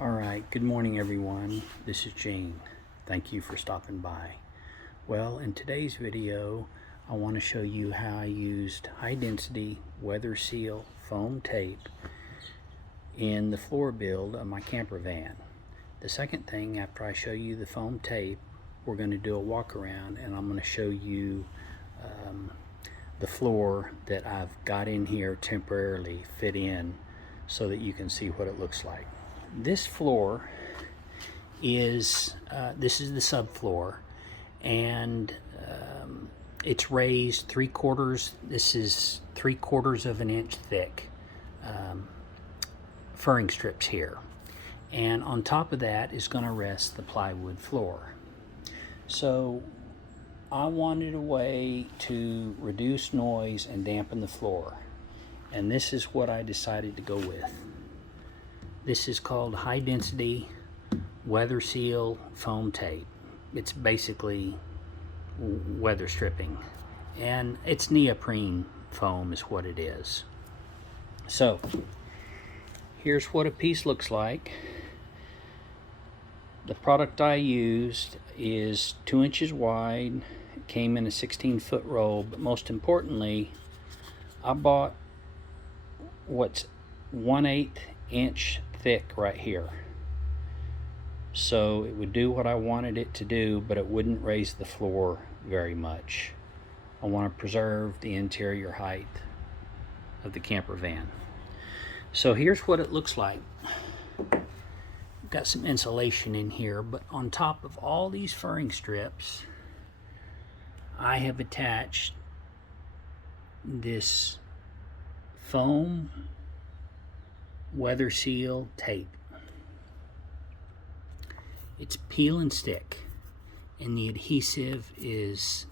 All right, good morning everyone. This is Gene. Thank you for stopping by. Well, in today's video, I want to show you how I used high density weather seal foam tape in the floor build of my camper van. The second thing, after I show you the foam tape, we're going to do a walk around and I'm going to show you the floor that I've got in here temporarily fit in so that you can see what it looks like. This floor is this is the subfloor, and it's raised 3/4. This is 3/4 of an inch thick furring strips here, and on top of that is going to rest the plywood floor. So I wanted a way to reduce noise and dampen the floor, and this is what I decided to go with. This is called high density weather seal foam tape. It's basically weather stripping, and it's neoprene foam is what it is. So here's what a piece looks like. The product I used is 2 inches wide. It came in a 16-foot roll, but most importantly, I bought what's 1/8 inch thick right here, so it would do what I wanted it to do, but it wouldn't raise the floor very much. I want to preserve the interior height of the camper van. So here's what it looks like. I've got some insulation in here, but on top of all these furring strips, I have attached this foam weather seal tape. It's peel and stick, and the adhesive is,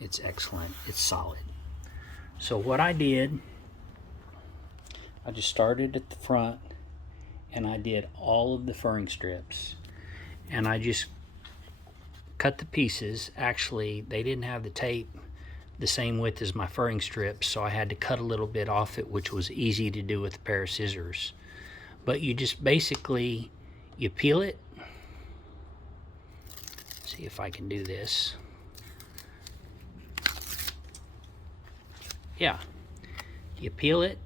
it's excellent. It's solid. So what I did, I just started at the front and I did all of the furring strips, and I just cut the pieces. Actually, they didn't have the tape the same width as my furring strips, so I had to cut a little bit off it, which was easy to do with a pair of scissors. But you just basically, you peel it. See if I can do this. Yeah, you peel it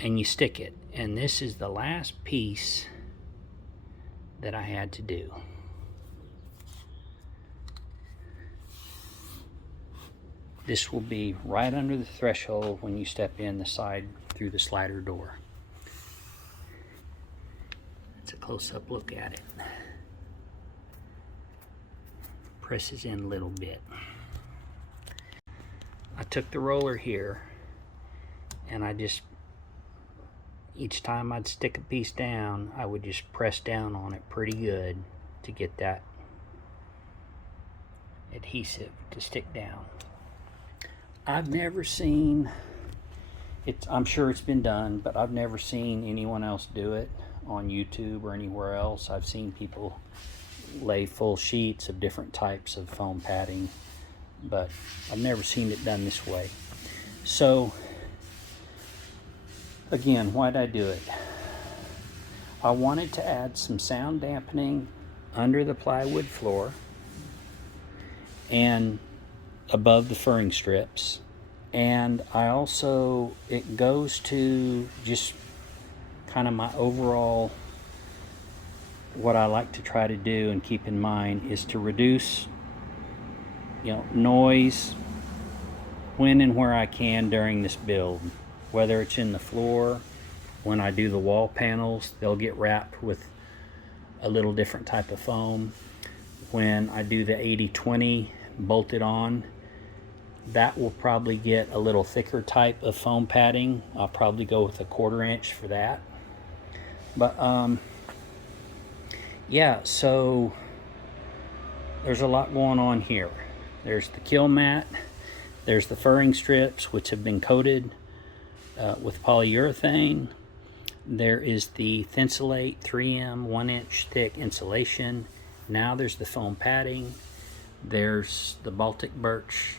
and you stick it, and this is the last piece that I had to do. This will be right under the threshold when you step in the side through the slider door. It's a close-up look at it. Presses in a little bit. I took the roller here and I just, each time I'd stick a piece down, I would just press down on it pretty good to get that adhesive to stick down. I've never seen it, I'm sure it's been done, but I've never seen anyone else do it on YouTube or anywhere else. I've seen people lay full sheets of different types of foam padding, but I've never seen it done this way. So again, why'd I do it? I wanted to add some sound dampening under the plywood floor and above the furring strips, and I also, it goes to just kind of my overall, what I like to try to do and keep in mind is to reduce noise when and where I can during this build, whether it's in the floor. When I do the wall panels, they'll get wrapped with a little different type of foam. When I do the 80/20 bolted on, that will probably get a little thicker type of foam padding. I'll probably go with a 1/4 inch for that. But yeah, so there's a lot going on here. There's the kill mat, there's the furring strips, which have been coated with polyurethane. There is the Thinsulate 3M 1 inch thick insulation. Now there's the foam padding. There's the Baltic birch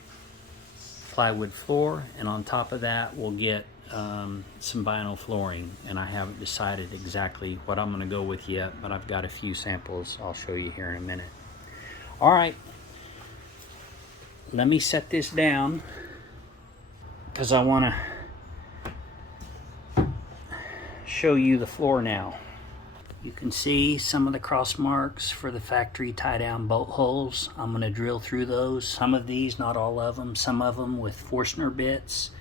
plywood floor, and on top of that we'll get some vinyl flooring, and I haven't decided exactly what I'm going to go with yet, but I've got a few samples I'll show you here in a minute. All right, let me set this down because I want to show you the floor now. You can see some of the cross marks for the factory tie-down bolt holes. I'm going to drill through those. Some of these, not all of them, some of them with Forstner bits.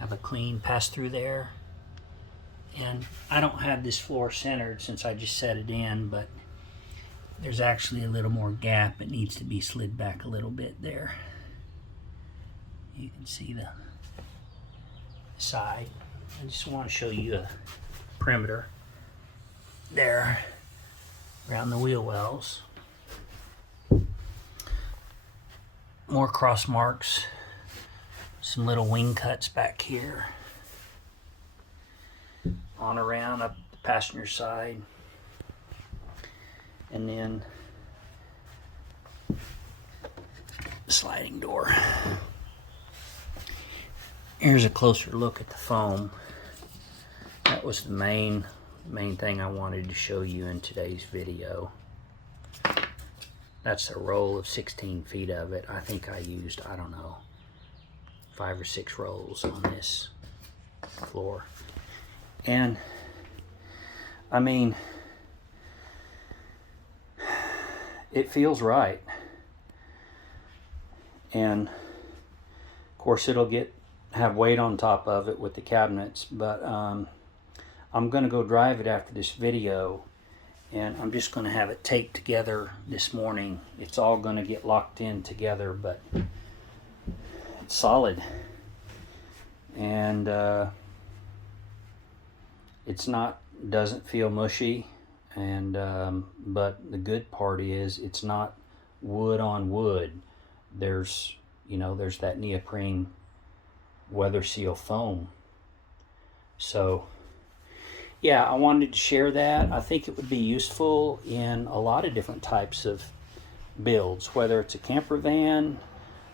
Have a clean pass through there. And I don't have this floor centered since I just set it in, but there's actually a little more gap. It needs to be slid back a little bit there. You can see the side. I just want to show you a perimeter there around the wheel wells. More cross marks, some little wing cuts back here, on around up the passenger side, and then sliding door. Here's a closer look at the foam. That was the main thing I wanted to show you in today's video. That's a roll of 16 feet of it. I think I used, I don't know, 5 or 6 rolls on this floor. And I mean, it feels right. And of course it'll have weight on top of it with the cabinets, but I'm going to go drive it after this video, and I'm just going to have it taped together this morning. It's all going to get locked in together, but it's solid. And doesn't feel mushy, and but the good part is it's not wood on wood. There's that neoprene weather seal foam. So yeah, I wanted to share that. I think it would be useful in a lot of different types of builds, whether it's a camper van,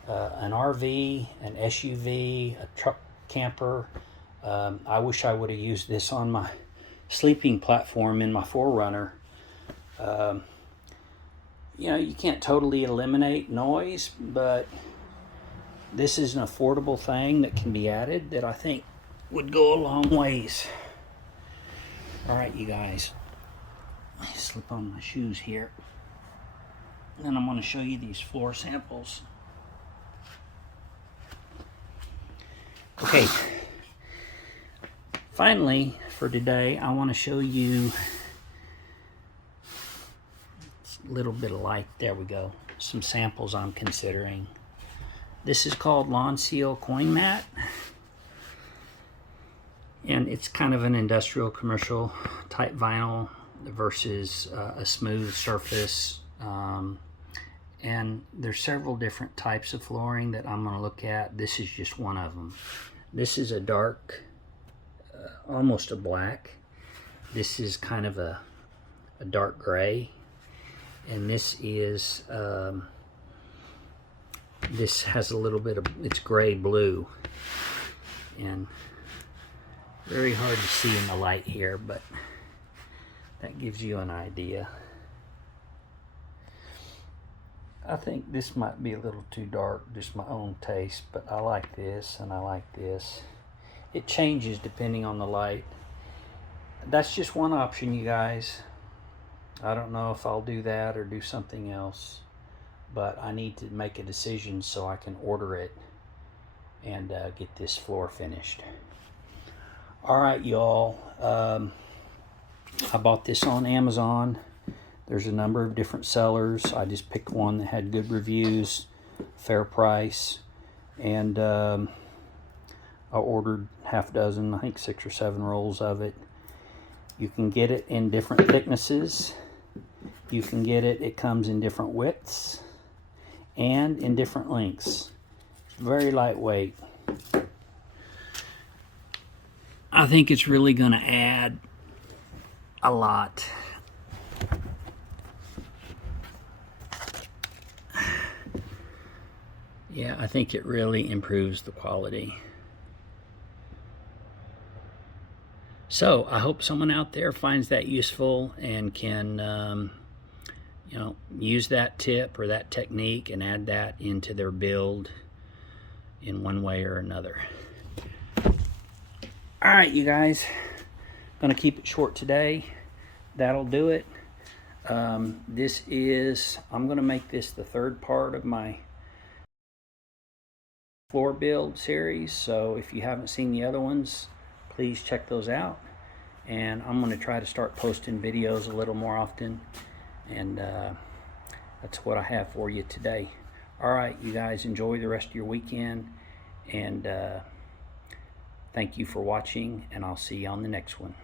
an RV, an SUV, a truck camper. I wish I would have used this on my sleeping platform in my 4Runner. You can't totally eliminate noise, but this is an affordable thing that can be added that I think would go a long ways. All right, you guys, let me slip on my shoes here. And then I'm going to show you these floor samples. Okay, finally for today, I want to show you a little bit of light. There we go. Some samples I'm considering. This is called Lawn Seal Coin Mat. And it's kind of an industrial commercial type vinyl versus a smooth surface. And there's several different types of flooring that I'm going to look at. This is just one of them. This is a dark, almost a black. This is kind of a dark gray. And this is, this has a little bit of, it's gray blue. And very hard to see in the light here, but that gives you an idea. I think this might be a little too dark, just my own taste, but I like this and I like this. It changes depending on the light. That's just one option, you guys. I don't know if I'll do that or do something else, but I need to make a decision so I can order it and get this floor finished. All right, y'all. I bought this on Amazon. There's a number of different sellers. I just picked one that had good reviews, fair price, and I ordered half a dozen, I think 6 or 7 rolls of it. You can get it in different thicknesses. You can get it, it comes in different widths and in different lengths. Very lightweight. I think it's really going to add a lot. Yeah, I think it really improves the quality. So I hope someone out there finds that useful and can use that tip or that technique and add that into their build in one way or another. All right, you guys, gonna keep it short today. That'll do it. I'm gonna make this the third part of my floor build series. So if you haven't seen the other ones, please check those out. And I'm gonna try to start posting videos a little more often. And that's what I have for you today. All right, you guys, enjoy the rest of your weekend. And thank you for watching, and I'll see you on the next one.